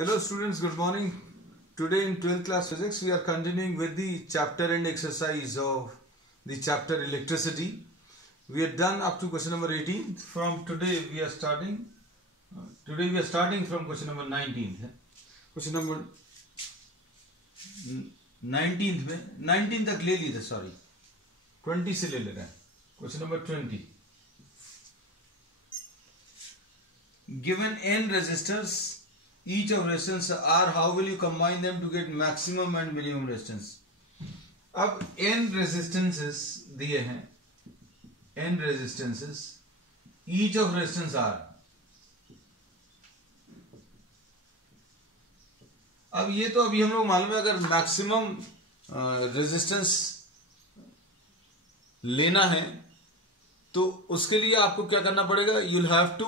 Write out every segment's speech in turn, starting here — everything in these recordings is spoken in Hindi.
Hello students, good morning. Today in 12th class physics we are continuing with the chapter and exercise of the chapter electricity. We are done up to question number 18. From today we are starting from question number 19. Question number 19 में 19 तक ले ली थे, सॉरी 20 से ले ले रहे हैं. Question number 20. Given n resistors, each of resistance R, how will you combine them to get maximum and minimum resistance? अब n resistances दिए हैं, n resistances, each of resistance R. अब ये तो अभी हम लोग मालूम है, अगर मैक्सिमम रेजिस्टेंस लेना है तो उसके लिए आपको क्या करना पड़ेगा? You'll have to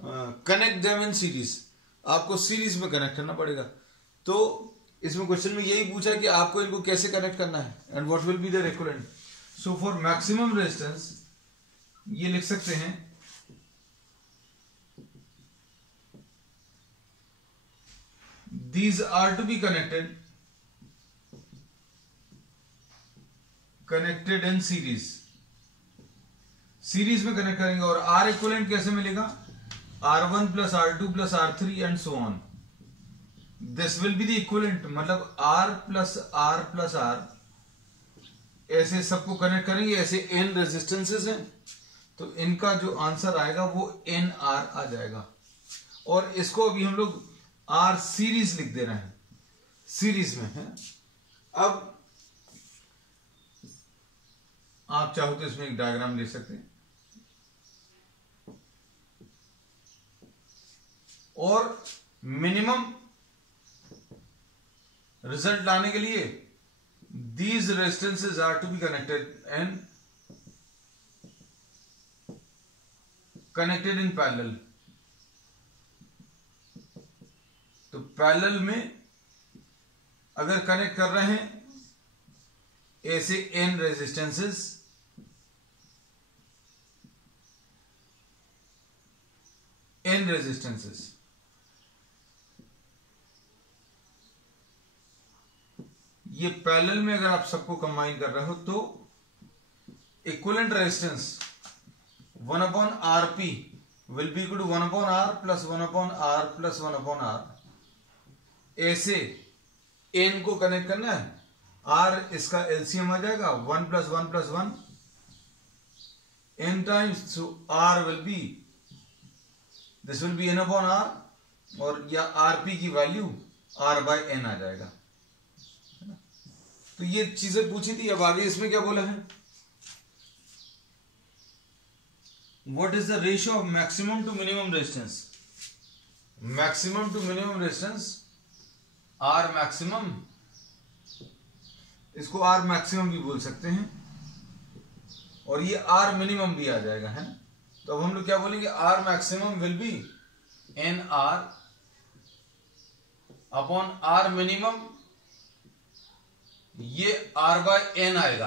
connect them in series. आपको सीरीज में कनेक्ट करना पड़ेगा. तो इसमें क्वेश्चन में यही पूछा कि आपको इनको कैसे कनेक्ट करना है and what will be their equivalent. So for maximum resistance ये लिख सकते हैं these are to be connected in series. Series में कनेक्ट करेंगे और R इक्विवेलेंट कैसे मिलेगा? R1 plus R2 plus R3 and so on. This will be the equivalent. मतलब R plus R plus R ऐसे सबको कनेक्ट करेंगे. ऐसे n रेजिस्टेंसेस हैं तो इनका जो आंसर आएगा वो NR आ जाएगा. और इसको अभी हम लोग R सीरीज लिख दे रहे हैं, सीरीज में है. अब आप चाहो तो इसमें एक डायग्राम ले सकते हैं. और मिनिमम रिजल्ट लाने के लिए these resistances are to be connected and connected in parallel. तो पैरेलल में अगर कनेक्ट कर रहे हैं ऐसे n रेजिस्टेंसेस, ये पैरेलल में अगर आप सबको कंबाइन कर रहे हो तो equivalent resistance 1 upon Rp will be equal to 1 upon R plus 1 upon R plus 1 upon R. ऐसे n को कनेक्ट करना है. R इसका एलसीएम आ जाएगा 1 plus 1 plus 1 n times. So R will be, this will be n upon R और या Rp की वैल्यू R by n आ जाएगा. तो ये चीजें पूछी थी. अब आगे इसमें क्या बोला है? What is the ratio of maximum to minimum resistance? Maximum to minimum resistance R maximum, इसको R maximum भी बोल सकते हैं और ये R minimum भी आ जाएगा, है. तो अब हम लोग क्या बोलेंगे? R maximum will be NR upon R minimum. ये R by N आएगा,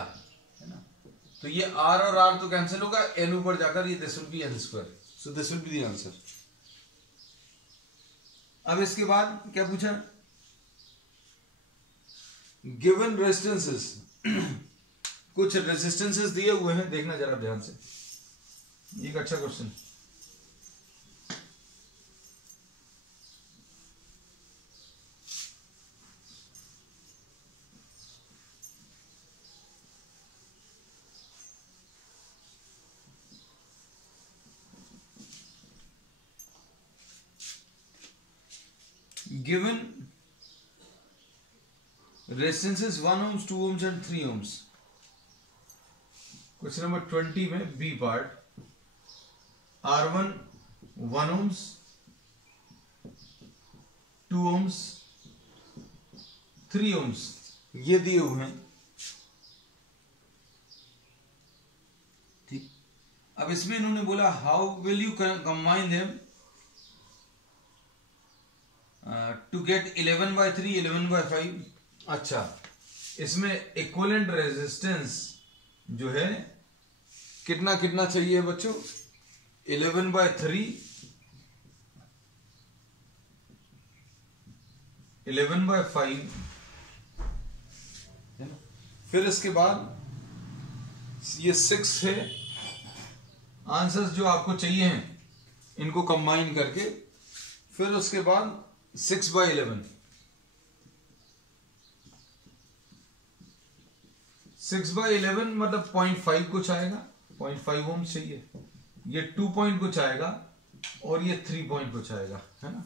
है ना. तो ये R और R तो कैंसिल होगा, N ऊपर जाकर ये this will be N square. So this will be the answer. अब इसके बाद क्या पूछा? गिवन रेजिस्टेंसेस, कुछ रेजिस्टेंसेस दिए हुए हैं, देखना जरा ध्यान से. एक अच्छा question. Given resistances 1 ohms, 2 ohms and 3 ohms. Question number 20 में B part. R1 1 ohms, 2 ohms, 3 ohms ये दिए हुए हैं. ठीक. अब इसमें इन्होंने बोला how will you combine them to get 11 by 3, 11 by 5. अच्छा, इसमें इक्विवेलेंट रेजिस्टेंस जो है कितना कितना चाहिए बच्चों? 11 by 3 11/5, फिर इसके बाद ये 6 है। आंसर्स जो आपको चाहिए हैं इनको कंबाइन करके, फिर उसके बाद 6/11, 6/11 मतलब 0.5 कुछ आएगा, 0.5 ओम चाहिए, ये 2 पॉइंट कुछ आएगा और ये 3 पॉइंट कुछ आएगा, है ना।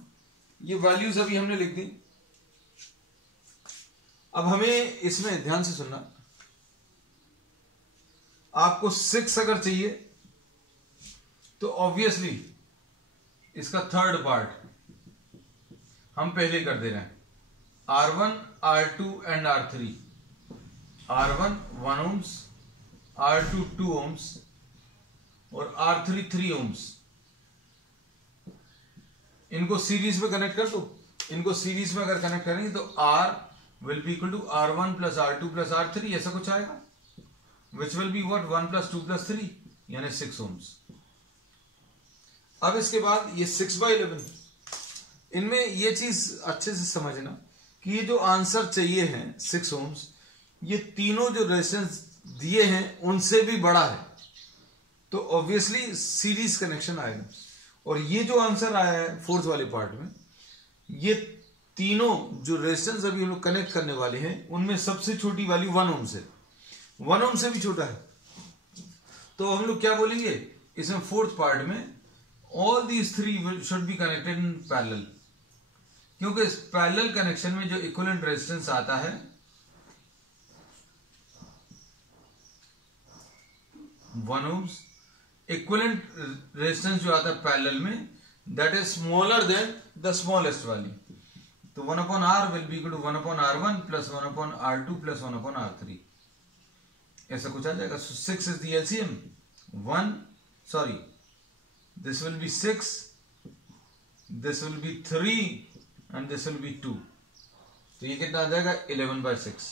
ये वैल्यूज अभी हमने लिख दी। अब हमें इसमें ध्यान से सुनना, आपको 6 अगर चाहिए तो ऑब्वियसली इसका थर्ड पार्ट हम पहले कर दे रहे हैं। R1, R2 and R3। R1 1 ohms, R2 2 ohms और R3 3 ohms। इनको सीरीज में कनेक्ट कर दो। इनको सीरीज में अगर कनेक्ट करेंगे तो R will be equal to R1 plus R2 plus R3, ऐसा कुछ आएगा, which will be what 1 plus 2 plus 3 यानी 6 ohms। अब इसके बाद ये 6/11, इनमें ये चीज अच्छे से समझना कि ये जो आंसर चाहिए है 6 ohms, ये तीनों जो रेजिस्टेंस दिए हैं उनसे भी बड़ा है, तो ऑब्वियसली सीरीज कनेक्शन आएगा। और ये जो आंसर आया है फोर्थ वाले पार्ट में, ये तीनों जो रेजिस्टेंस अभी हम लोग कनेक्ट करने वाले हैं उनमें सबसे छोटी वैल्यू 1 ohm है, 1 ohm से भी छोटा है। तो हम लोग क्या बोलेंगे इसमें फोर्थ पार्ट में, all these 3 should be connected in parallel, क्योंकि इस पैरेलल कनेक्शन में जो इक्विवेलेंट रेजिस्टेंस आता है 1 ohms, इक्विवेलेंट रेजिस्टेंस जो आता है पैरेलल में that is smaller than the smallest value. तो 1/R will be equal to 1/R1 plus 1/R2 plus 1/R3, ऐसा कुछ आ जाएगा। So 6 is the LCM, 1, sorry, this will be 6, this will be 3 and this will be 2, तो ये कितना आ जाएगा 11/6।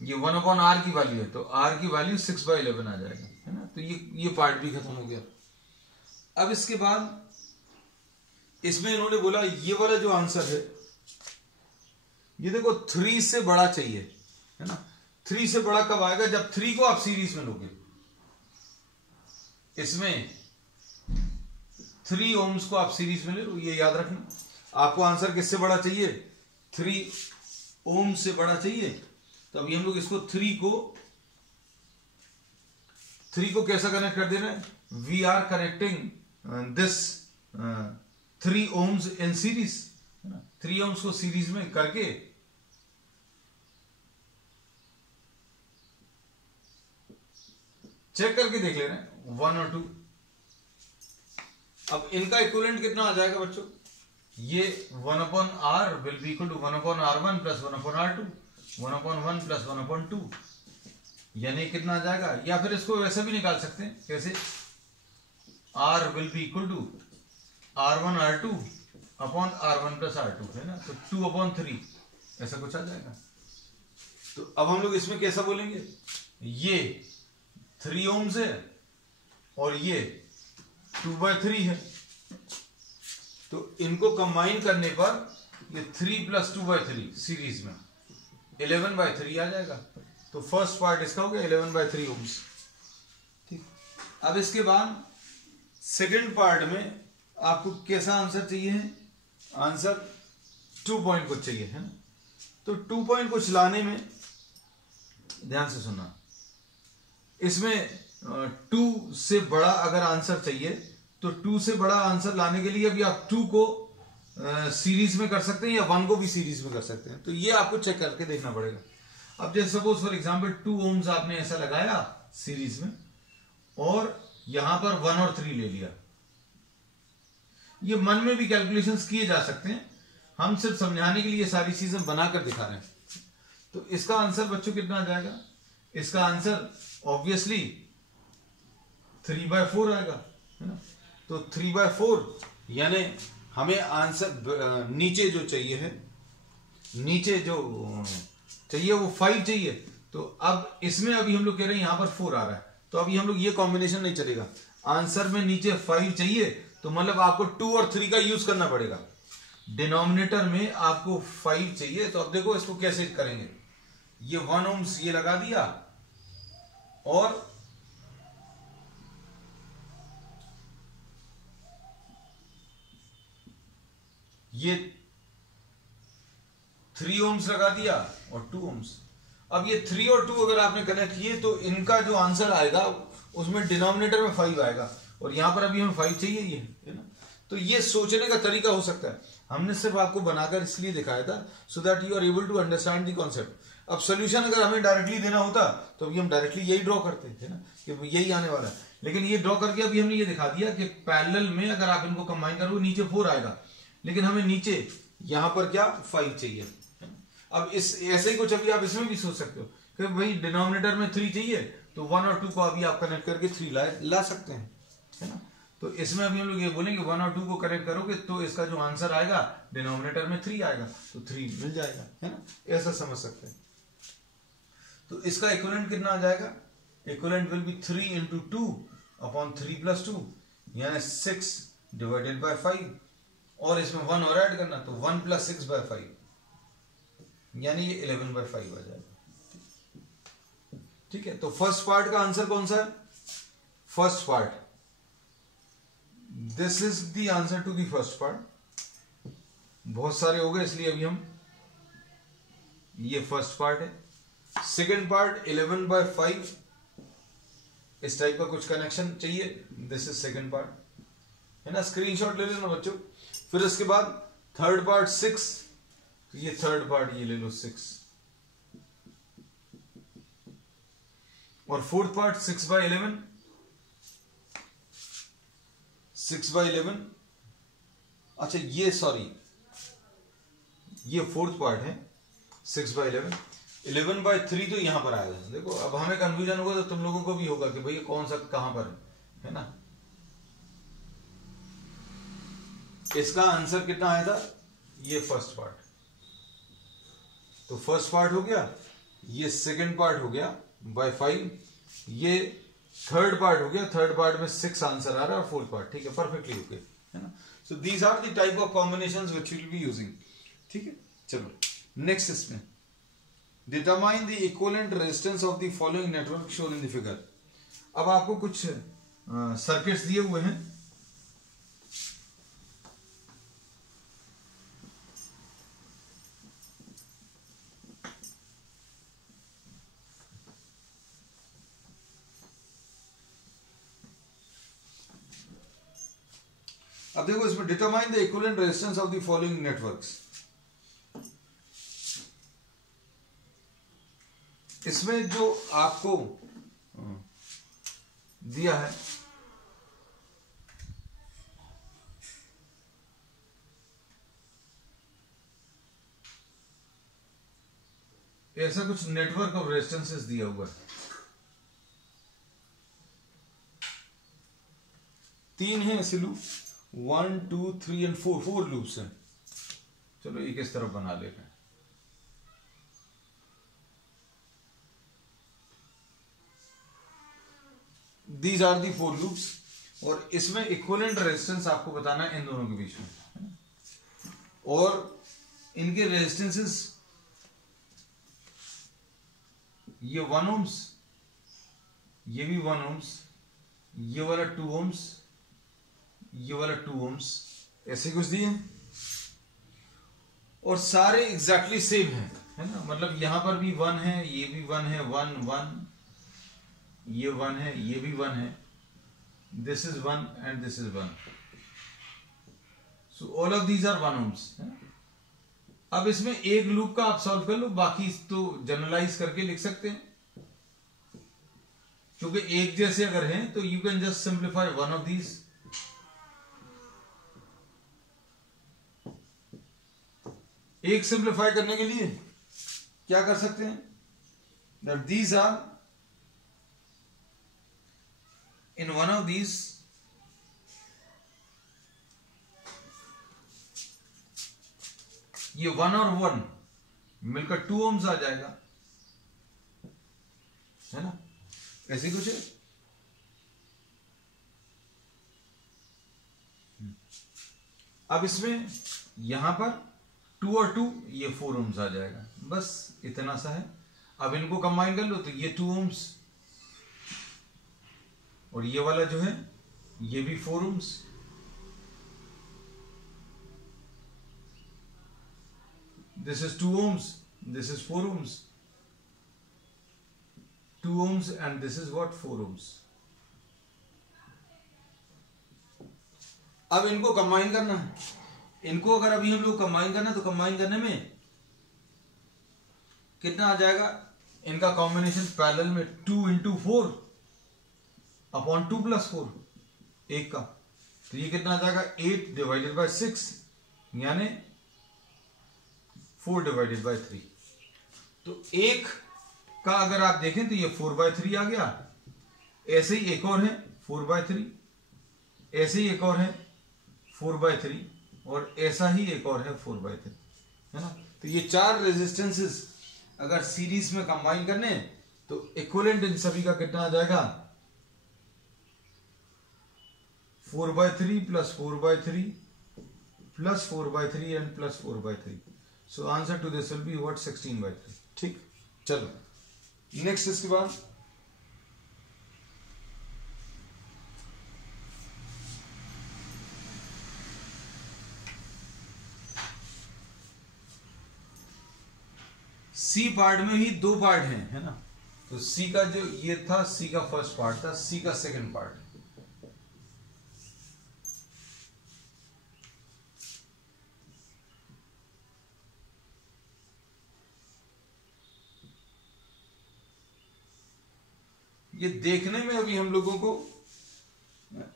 ये 1/R की वैल्यू है, तो R की वैल्यू 6/11 आ जाएगा, है ना। तो ये पार्ट भी खत्म हो गया। अब इसके बाद इसमें इन्होंने बोला ये वाला जो आंसर है, ये देखो 3 से बड़ा चाहिए, है ना। 3 से बड़ा कब आएगा, जब 3 को आप सीरीज में लोगे। इसमें 3 ohms को आप सीरीज में ले लो, ये याद रखना। आपको आंसर किससे बड़ा चाहिए, 3 ohms से बड़ा चाहिए। तो अभी हम लोग इसको 3 को कैसा कनेक्ट कर दे रहे हैं, we are connecting this 3 ohms in series, 3 ohms को सीरीज में करके चेक करके देख ले रहे हैं 1 और 2। अब इनका इक्विवेलेंट कितना आ जाएगा बच्चों, ये 1/R will be equal to 1/R1 plus 1/R2, 1/1 plus 1/2, यानी कितना आ जाएगा। या फिर इसको वैसे भी निकाल सकते हैं, कैसे, R will be equal to R1 R2 upon R1 plus R2, है ना। तो 2/3 ऐसा कुछ आ जाएगा। तो अब हम लोग इसमें कैसा बोलेंगे, ये 3 ohms है और ये 2/3 है, तो इनको कंबाइन करने पर ये 3 प्लस 2/3 सीरीज में 11/3 आ जाएगा। तो फर्स्ट पार्ट इसका हो गया 11/3 ohms। ठीक, अब इसके बाद सेकंड पार्ट में आपको कैसा आंसर चाहिए है, आंसर 2 पॉइंट कुछ चाहिए, है ना। तो 2 पॉइंट कुछ लाने में ध्यान से सुनना, इसमें 2 से बड़ा अगर आंसर चाहिए तो 2 से बड़ा आंसर लाने के लिए अभी आप 2 को सीरीज में कर सकते हैं या 1 को भी सीरीज में कर सकते हैं। तो ये आपको चेक करके देखना पड़ेगा। अब जैसे सपोज फॉर एग्जांपल 2 ohms आपने ऐसा लगाया सीरीज में और यहां पर 1 और 3 ले लिया। ये मन में भी कैलकुलेशंस किए जा सकते हैं, हम सिर्फ समझाने के लिए सारी चीजें बनाकर दिखा रहे हैं। तो इसका आंसर बच्चों कितना आ जाएगा, इसका आंसर ऑब्वियसली 3/4 आएगा, है ना। तो 3/4 यानी हमें आंसर नीचे जो चाहिए है, नीचे जो चाहिए वो 5 चाहिए। तो अब इसमें अभी हम लोग कह रहे हैं यहां पर 4 आ रहा है, तो अभी हम लोग ये कॉम्बिनेशन नहीं चलेगा। आंसर में नीचे 5 चाहिए तो मतलब आपको 2 और 3 का यूज करना पड़ेगा। डिनोमिनेटर में आपको 5 चाहिए, तो अब देखो इसको कैसे करेंगे। ये 1 ओम्स ये लगा दिया और ये 3 ओम्स लगा दिया और 2 ओम्स। अब ये 3 और 2 अगर आपने कनेक्ट किए तो इनका जो आंसर आएगा उसमें डिनोमिनेटर में 5 आएगा, और यहां पर अभी हमें 5 चाहिए, ये है ना। तो ये सोचने का तरीका हो सकता है, हमने सिर्फ आपको बनाकर इसलिए दिखाया था so that you are able to understand the concept. अब सोल्यूशन अगर हमें डायरेक्टली देना होता तो अभी हम डायरेक्टली यही ड्रॉ करते थे ना कि यही आने वाला है, लेकिन ये ड्रॉ करके अभी हमने ये दिखा दिया कि पैरेलल में अगर आप इनको कंबाइन करोगे नीचे 4 आएगा, लेकिन हमें नीचे यहां पर क्या 5 चाहिए। अब इस ऐसे ही कुछ अभी आप इसमें भी सोच सकते हो कि भाई डिनोमिनेटर में 3 चाहिए, तो 1 और 2 को अभी आप कनेक्ट करके 3 ला सकते हैं, है ना। तो इसमें अभी हम लोग ये बोलेंगे 1 और 2 को कनेक्ट करोगे तो इसका जो आंसर आएगा डिनोमिनेटर में 3 आएगा, तो 3 मिल जाएगा, है ना। ऐसा समझ सकते हैं। तो इसका इक्विवेलेंट कितना आ जाएगा, equivalent will be 3 into 2 upon 3 plus 2 यानी 6 डिवाइडेड बाय 5, और इसमें 1 और ऐड करना तो 1 प्लस 6 बाय 5 यानी ये 11 बाय 5 आ जाएगा। ठीक है, तो फर्स्ट पार्ट का आंसर कौन सा है, first part, this is the answer to the first part. बहुत सारे हो गए इसलिए अभी हम, ये फर्स्ट पार्ट है। सेकेंड पार्ट 11 बाय 5, इस टाइप का कुछ कनेक्शन चाहिए, दिस इज सेकेंड पार्ट, है ना। स्क्रीनशॉट ले लेना बच्चों। फिर उसके बाद थर्ड पार्ट 6, तो ये थर्ड पार्ट ये ले लो 6, और फोर्थ पार्ट 6 बाय 11, 6 बाय 11, अच्छा ये सॉरी ये फोर्थ पार्ट है 6 बाय 11, 11 बाय 3 तो यहां पर आएगा। देखो अब हमें कंफ्यूजन होगा तो तुम लोगों को भी होगा कि भाई कौन सा कहां पर है ना। इसका आंसर कितना आया था, ये फर्स्ट पार्ट, तो फर्स्ट पार्ट हो गया, ये सेकंड पार्ट हो गया बाय 5, ये थर्ड पार्ट हो गया, थर्ड पार्ट में 6 आंसर आ रहा है और फोर्थ पार्ट, ठीक है, परफेक्टली ओके, है ना। So these are the type of combinations which we will be using. ठीक है, चलो नेक्स्ट इसमें determine the equivalent resistance of the following network shown in the figure. अब आपको कुछ सर्किट्स दिए हुए हैं, अब देखो इसमें determine the equivalent resistance of the following networks. इसमें जो आपको दिया है ऐसा कुछ नेटवर्क ऑफ रेजिस्टेंसेस दिया हुआ है, 3 है ऐसे लूप, 1 2 3 एंड 4 लूप्स हैं। चलो एक इस तरफ बना लेते हैं। दीज आर दी 4 लूप्स, और इसमें इक्विवेलेंट रेजिस्टेंस आपको बताना है इन दोनों के बीच में, और इनके रेजिस्टेंसेस ये 1 ओम्स, ये भी 1 ओम्स, ये वाला 2 ओम्स, ये वाला 2 ओम्स, ऐसे कुछ दिए, और सारे एग्जैक्टली सेम है ना। मतलब यहां पर भी 1 है, ये भी 1 है, 1 1, ये 1 है, ये भी 1 है, this is 1 and this is 1, so all of these are 1 ohms, है ना। अब इसमें एक लूप का आप सॉल्व कर लो, बाकी तो जनरलाइज करके लिख सकते हैं, क्योंकि एक जैसे अगर हैं तो you can just simplify one of these. एक सिंप्लीफाई करने के लिए क्या कर सकते हैं, that these are in one of these ये 1 और 1 मिलकर 2 ओम्स आ जाएगा, है ना, ऐसे कुछ है। अब इसमें यहां पर 2 और 2 ये 4 ओम्स आ जाएगा, बस इतना सा है। अब इनको कंबाइन कर लो तो ये 2 ओम्स और ये वाला जो है ये भी 4 ohms. This is 2 ohms, this is 4 ohms, 2 ohms and this is what 4 ohms. अब इनको कंबाइन करना है, इनको अगर अभी हम लोग कंबाइन करना तो कंबाइन करने में कितना आ जाएगा, इनका कॉम्बिनेशन पैरेलल में 2 इंटू 4 अपॉन 2 प्लस 4 एक का, तो ये कितना आ जाएगा 8 डिवाइडेड बाय 6 यानी 4 डिवाइडेड बाय 3। तो एक का अगर आप देखें तो ये 4/3 आ गया, ऐसे ही एक और है 4/3, ऐसे ही एक और है 4/3 और ऐसा ही एक और है 4/3, है ना। तो ये 4 रेजिस्टेंसेस अगर सीरीज में कंबाइन करने तो इक्विवेलेंट इन सभी का कितना आ जाएगा 4/3 plus 4/3 plus 4/3 and plus 4/3। So answer to this will be what 16/3। ठीक, चलो नेक्स्ट इसके बाद सी पार्ट में ही 2 पार्ट हैं, है ना। तो सी का जो ये था, सी का फर्स्ट पार्ट था, सी का सेकंड पार्ट। ये देखने में अभी हम लोगों को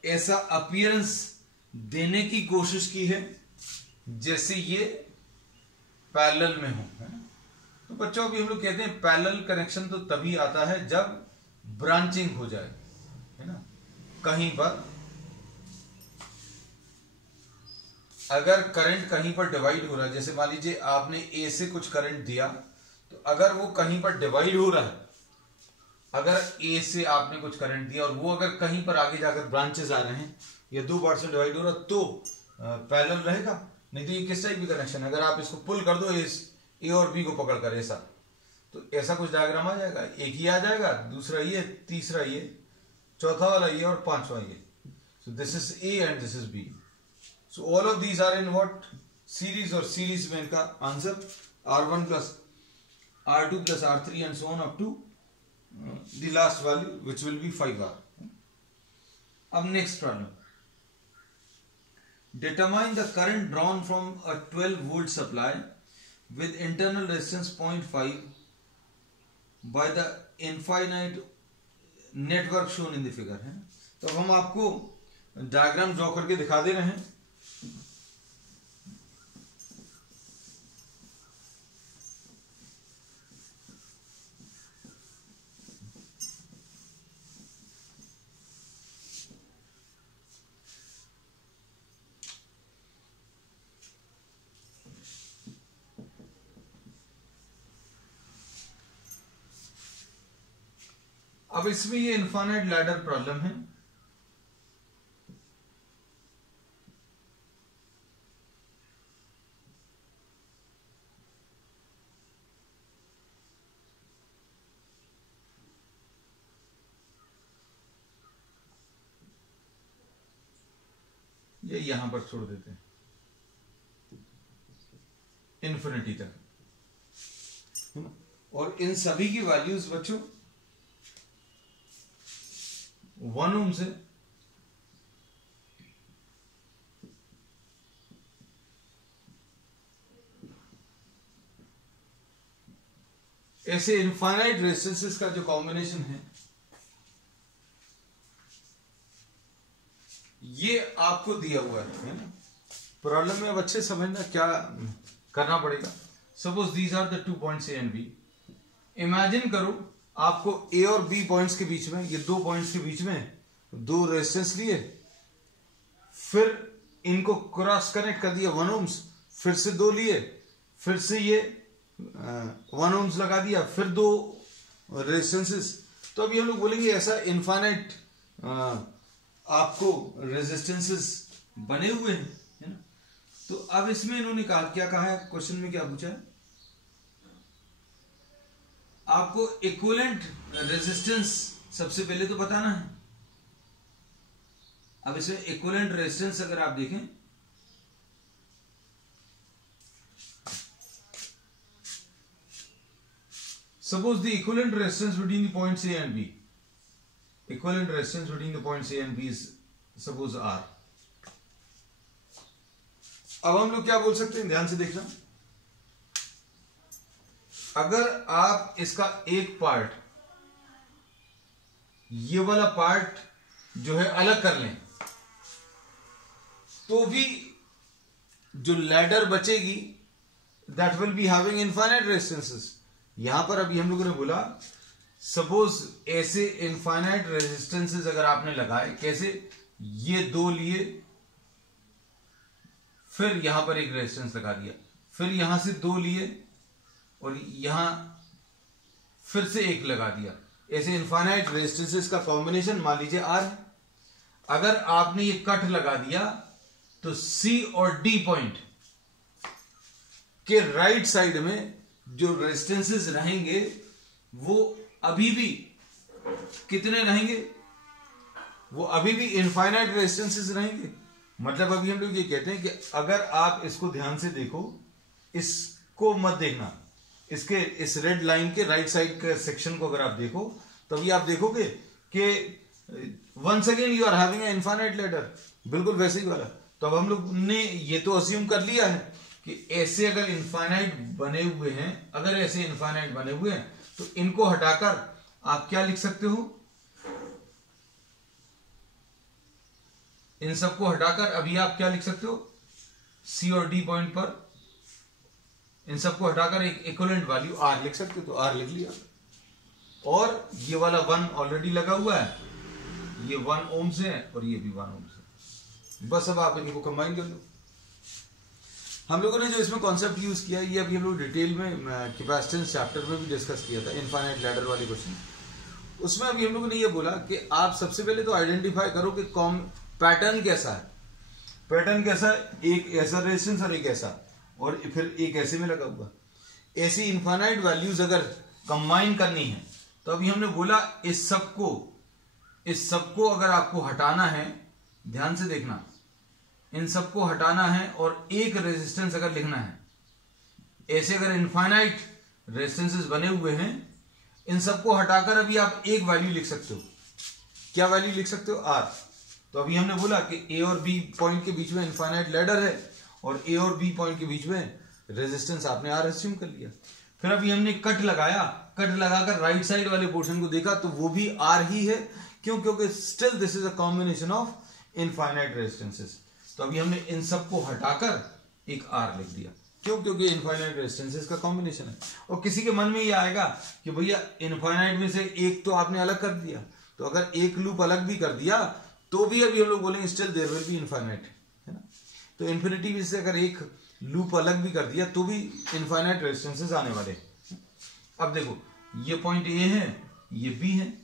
ऐसा अपीयरेंस देने की कोशिश की है जैसे ये पैरेलल में हो, है ना। तो बच्चों अभी हम लोग कहते हैं पैरेलल कनेक्शन तो तभी आता है जब ब्रांचिंग हो जाए, है ना। कहीं पर अगर करंट कहीं पर डिवाइड हो रहा है, जैसे मान लीजिए आपने ए से कुछ करंट दिया, तो अगर वो कहीं पर डिवाइड हो रहा है, अगर ए से आपने कुछ करंट दिया और वो अगर कहीं पर आगे जाकर ब्रांचेस आ रहे हैं या 2 पार्ट में डिवाइड हो रहा है तो पैरेलल रहेगा। नहीं तो ये किस टाइप की कनेक्शन है, अगर आप इसको पुल कर दो ए और बी को पकड़कर ऐसा, तो ऐसा कुछ डायग्राम आ जाएगा, एक ही आ जाएगा, दूसरा ये, तीसरा ये, चौथा वाला ये और पांचवा ये। So this is A and this is B. So all of these are in what series, और सीरीज में इनका answer R1 plus R2 plus R3 and so on up to the last value which will be 5R. अब next problem. Determine the current drawn from a 12 volt supply with internal resistance 0.5 by the infinite network shown in the figure, है। तो हम आपको डायग्राम ड्रॉ करके दिखा दे रहे हैं। अब इसमें ये इनफाइनाइट लैडर प्रॉब्लम है। ये यहां पर छोड़ देते हैं इन्फिनिटी तक, और इन सभी की वैल्यूज बच्चों 1 ओम से ऐसे इनफाइनाइट रेजिस्टेंसेस का जो कॉम्बिनेशन है ये आपको दिया हुआ है ना। प्रॉब्लम में अब अच्छे समझना क्या करना पड़ेगा। Suppose these are the 2 points A and B. Imagine करो आपको ए और बी पॉइंट्स के बीच में, ये 2 पॉइंट्स के बीच में 2 रेजिस्टेंस लिए, फिर इनको क्रॉस कनेक्ट कर दिया 1 ओम्स, फिर से 2 लिए, फिर से ये 1 ओम्स लगा दिया, फिर 2 रेजिस्टेंसेस। तो अभी हम लोग बोलेंगे ऐसा इनफाइनाइट आपको रेजिस्टेंसेस बने हुए हैं, है ना। तो अब इसमें इन्होंने कहा, क्या कहा है क्वेश्चन में, क्या पूछा है आपको? इक्विवेलेंट रेजिस्टेंस सबसे पहले तो बताना है। अब इसमें इक्विवेलेंट रेजिस्टेंस अगर आप देखें, suppose the equivalent resistance between the points A and B, equivalent resistance between the points A and B is suppose R. अब हम लोग क्या बोल सकते हैं, ध्यान से देखना। अगर आप इसका एक पार्ट, ये वाला पार्ट जो है अलग कर लें, तो भी जो लैडर बचेगी that will be having infinite resistances. यहां पर अभी हम लोगों ने बोला सपोज ऐसे इनफाइनाइट रेजिस्टेंसेस अगर आपने लगाए, कैसे, ये दो लिए, फिर यहां पर एक रेजिस्टेंस लगा दिया, फिर यहां से दो लिए और यहां फिर से एक लगा दिया, ऐसे इनफाइनाइट रेजिस्टेंसेस का कॉम्बिनेशन मान लीजिए आर है। अगर आपने ये कट लगा दिया तो सी और डी पॉइंट के राइट साइड में जो रेजिस्टेंसेस रहेंगे वो अभी भी कितने रहेंगे, वो अभी भी इनफाइनाइट रेजिस्टेंसेस रहेंगे। मतलब अभी हम लोग ये कहते हैं कि अगर आप इसको ध्यान से देखो, इसको मत देखना, इसके इस रेड लाइन के राइट साइड के सेक्शन को अगर आप देखो, तभी आप देखोगे कि once again you are having a infinite ladder, बिल्कुल वैसे ही वाला। तो अब हम लोग ने ये तो अस्यूम कर लिया है कि ऐसे अगर इनफाइनाइट बने हुए हैं, अगर ऐसे इनफाइनाइट बने हुए हैं तो इनको हटाकर आप क्या लिख सकते हो, इन सबको हटाकर अभी आप क्या लिख सकते हो, सी और डी पॉइंट पर इन सबको हटाकर एक इक्विवेलेंट वैल्यू आर लिख सकते हो, तो आर लिख लिया। और ये वाला 1 ऑलरेडी लगा हुआ है, ये 1 ओम से है और ये भी 1 ओम से, बस अब आप इनको कंबाइन कर लो। हम लोगों ने जो इसमें कॉन्सेप्ट यूज किया, ये अभी हम लोग डिटेल में कैपेसिटेंस चैप्टर में भी डिस्कस किया था, इनफाइनाइट लैडर वाले क्वेश्चन। उसमें अभी हम लोगों ने ये बोला कि आप सबसे पहले तो आइडेंटिफाई करो कि पैटर्न कैसा है। पैटर्न कैसा है, एक ऐसा रेजिस्टेंस और एक ऐसा, और फिर एक ऐसे में लगा हुआ। ऐसी इनफाइनाइट वैल्यूज अगर कंबाइन करनी है तो अभी हमने बोला इस सबको अगर आपको हटाना है, ध्यान से देखना, इन सबको हटाना है और एक रेजिस्टेंस अगर लिखना है, ऐसे अगर इनफाइनाइट रेजिस्टेंसेस बने हुए हैं, इन सबको हटाकर अभी आप एक वैल्यू लिख सकते हो। क्या वैल्यू लिख सकते हो, आर। तो अभी हमने बोला कि ए और बी पॉइंट के बीच में इनफाइनाइट लैडर है और ए और बी पॉइंट के बीच में रेजिस्टेंस आपने आर अस्यूम कर लिया। फिर अभी हमने कट लगाया, कट लगाकर राइट साइड वाले पोर्शन को देखा तो वो भी आर ही है। क्यों? क्योंकि still this is a combination of infinite resistances. तो अभी हमने इन सबको हटाकर एक आर लिख दिया। क्यों? क्योंकि इनफाइनाइट रेजिस्टेंसेस का कॉम्बिनेशन है। और किसी के मन में ये आएगा कि भैया इनफाइनाइट में से एक तो आपने अलग कर दिया, तो अगर एक लूप अलग भी कर दिया तो भी अभी हम लोग बोलेंगे still there will be infinite, है ना। तो इन्फिनिटी में से अगर एक लूप अलग भी कर दिया तो भी इनफाइनाइट रेजिस्टेंसेस आने वाले। अब देखो, ये पॉइंट ए है, ये बी है।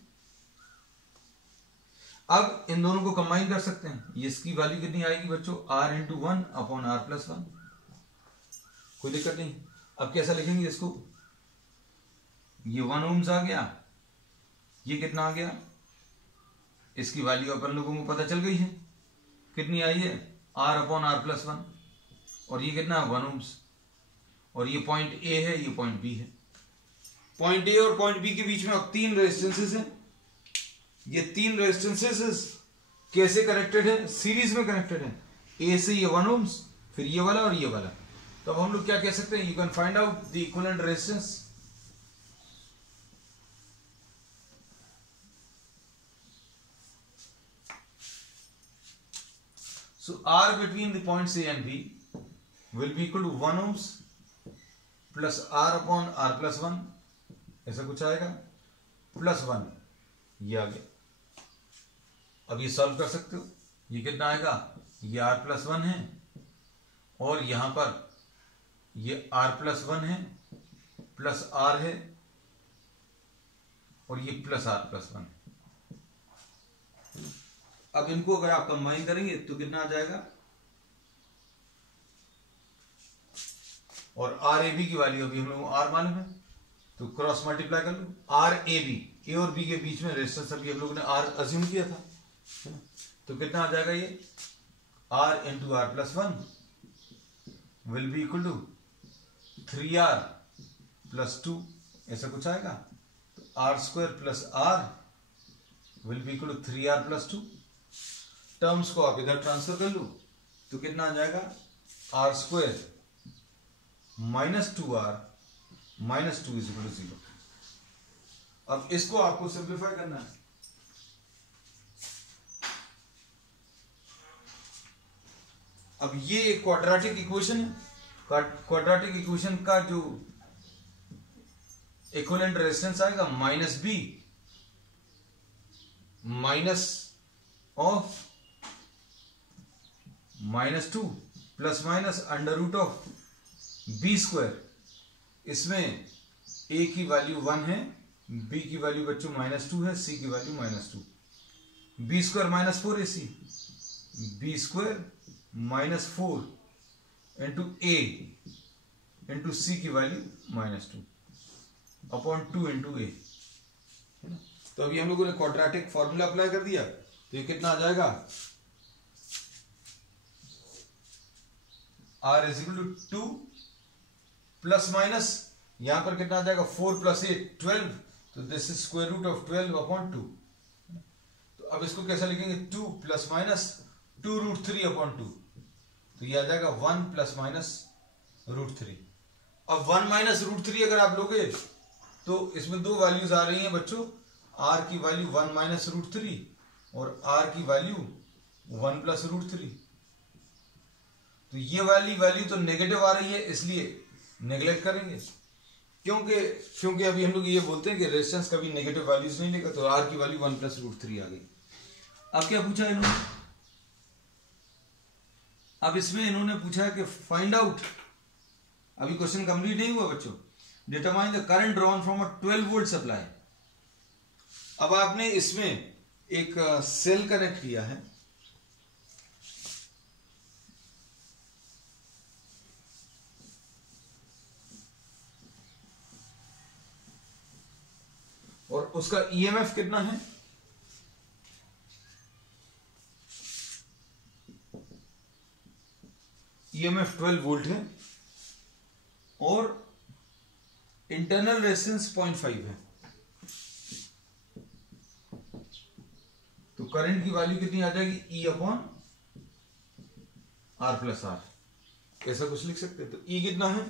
अब इन दोनों को कंबाइन कर सकते हैं। इसकी वैल्यू कितनी आएगी बच्चों, r into 1 upon r plus 1। कोई दिक्कत नहीं। अब कैसा लिखेंगे इसको, ये 1 ओम्स आ गया, ये कितना आ गया, इसकी वैल्यू अपन लोगों को पता चल गई है, कितनी आई है, r अपॉन r प्लस 1। और ये कितना है, 1 ओम्स। और ये पॉइंट ए है, ये पॉइंट बी है। पॉइंट ए और पॉइंट बी के बीच में अब 3 रेजिस्टेंसेस हैं। ये 3 रेजिस्टेंसेस कैसे कनेक्टेड है, सीरीज में कनेक्टेड है। ए से ये 1 ओम्स, फिर ये वाला और ये वाला। तो अब हम लोग क्या कह सकते हैं, you can find out the equivalent resistance. So R between the points A and B will be equal to 1 ohms plus R upon R plus 1, ऐसा कुछ आएगा, प्लस 1, ये आ गया। अब ये सॉल्व कर सकते हो। ये कितना आएगा, ये R प्लस 1 है और यहां पर ये R प्लस 1 है, प्लस R है और ये प्लस R प्लस 1 है। अब इनको अगर आप कंबाइन करेंगे तो कितना आ जाएगा, और आर ए बी की वैल्यू अभी हम लोग आर मालूम है, तो क्रॉस मल्टीप्लाई कर लो। आर ए बी, ए और बी के बीच में रेजिस्टेंस अभी हम लोग ने आर अज्यूम किया था, है ना? तो कितना आ जाएगा ये R into R plus one will be equal to 3r plus 2, ऐसा कुछ आएगा। तो R square plus R will be equal to 3r plus 2। Terms को आप इधर ट्रांसफर कर लो तो कितना आ जाएगा R square minus 2r minus 2 is equal to 0। अब इसको आपको सिंप्लीफाई करना है। अब ये एक क्वाड्रेटिक इक्वेशन है, क्वाड्रेटिक इक्वेशन का जो इक्विवेलेंट रेजिस्टेंस आएगा minus B minus of minus 2 plus minus under root of B square. इसमें ए की वैल्यू 1 है, बी की वैल्यू बच्चों माइनस 2 है, सी की value minus 2। B square minus 4 A C, B square minus 4 into A into C की value minus 2 upon 2 into A, है ना? तो अभी हम लोगों ने क्वाड्रेटिक फॉर्मूला अप्लाई कर दिया, तो ये कितना आ जाएगा R is equal to 2 plus minus यहां पर कितना आ जाएगा 4 प्लस 8 12, तो this is square root of 12 upon 2। तो अब इसको कैसा लिखेंगे 2 प्लस माइनस 2 रूट 3 अपॉन 2, तो ये आ जाएगा 1 प्लस माइनस रूट 3। अब 1 माइनस रूट 3 अगर आप लोगे तो इसमें दो वैल्यूज आ रही हैं बच्चों, आर की वैल्यू 1 माइनस रूट 3 और आर की वैल्यू 1 प्लस रूट 3। तो ये वाली वैल्यू तो नेगेटिव आ रही है, इसलिए नेग्लेक्ट करेंगे, क्योंकि अभी हम लोग ये बोलते हैं कि रेजिस्टेंस कभी नेगेटिव वैल्यूज नहीं लेगा। तो आर की वैल्यू 1 प्लस रूट 3 आ गई। अब क्या पूछा इन्होंने, अब इसमें इन्होंने पूछा कि फाइंड आउट, अभी क्वेश्चन कंप्लीट नहीं हुआ बच्चों, determine the current drawn from a 12 volt supply. अब आपने इसमें एक सेल कनेक्ट किया है, और उसका ईएमएफ कितना है, ईएमएफ 12 वोल्ट है और इंटरनल रेजिस्टेंस 0.5 है। तो करंट की वैल्यू कितनी आ जाएगी E upon R plus R, ऐसा कुछ लिख सकते हैं। तो ई कितना है,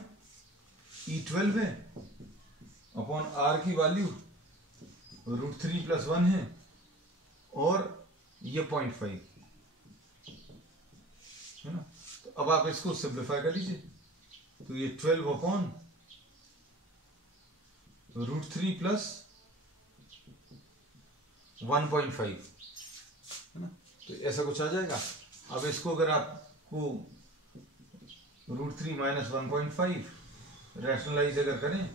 ई 12 है अपॉन आर की वैल्यू रूट 3 प्लस 1 है और ये 0.5 है ना। तो अब आप इसको सिंप्लीफाई कर लीजिए, तो ये 12 अपॉन रूट 3 प्लस 1.5 है ना, तो ऐसा कुछ आ जाएगा। अब इसको अगर आपको रूट 3 माइनस 1.5 रैशनलाइज अगर करें,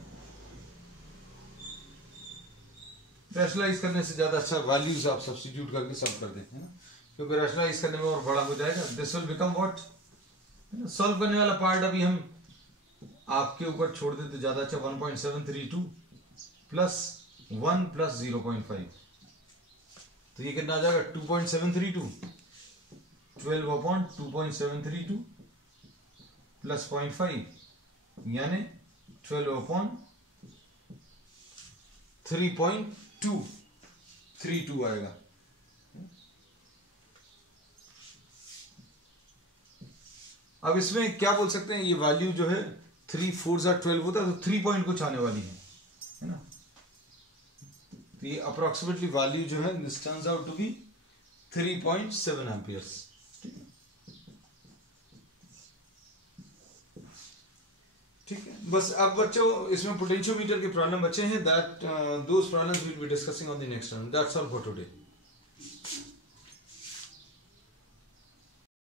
रैशनलाइज करने से ज्यादा अच्छा वैल्यूज आप सब्स्टिट्यूट करके सॉल्व कर देते हैं ना, क्योंकि रैशनलाइज करने में और बड़ा हो जाएगा। This will become what, solve करने वाला पार्ट अभी हम आपके ऊपर छोड़ देते ज्यादा अच्छा। 1.732 प्लस 1 प्लस 0.5, तो ये कितना आ जाएगा 2.732, 12 अपॉन 2.732 प्लस 0.5 यानी 12 अपॉन 3.232 आएगा। अब इसमें क्या बोल सकते हैं, ये वैल्यू जो है 3 4 12 होता है, तो 3 पॉइंट कुछ आने वाली है ना। तो ये अप्रोक्सीमेटली वैल्यू जो है this turns out to be 3.7 amperes. ठीक है, बस अब बच्चों इसमें पोटेंशियोमीटर के प्रॉब्लम बचे हैं, that those problems will be discussing on the next round. That's all for today.